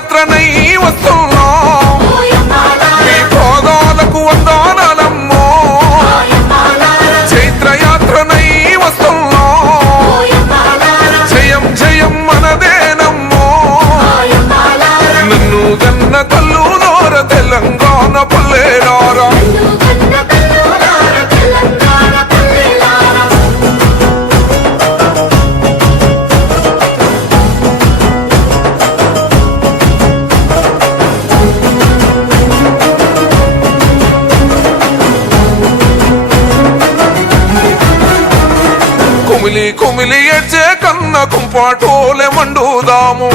చైత్రయాత్రనై వస్తున్నాం నీ పాదాలకు వందనాలమ్మో చైత్రయాత్రనై వస్తున్నాం జయం జయం మనదేనమ్మో నన్ను గన్న తల్లులోర తెలంగాణ పల్లెలారా కుమిలి కుమిలి ఏడ్చే కన్న కుంపాటోలే మండుదాము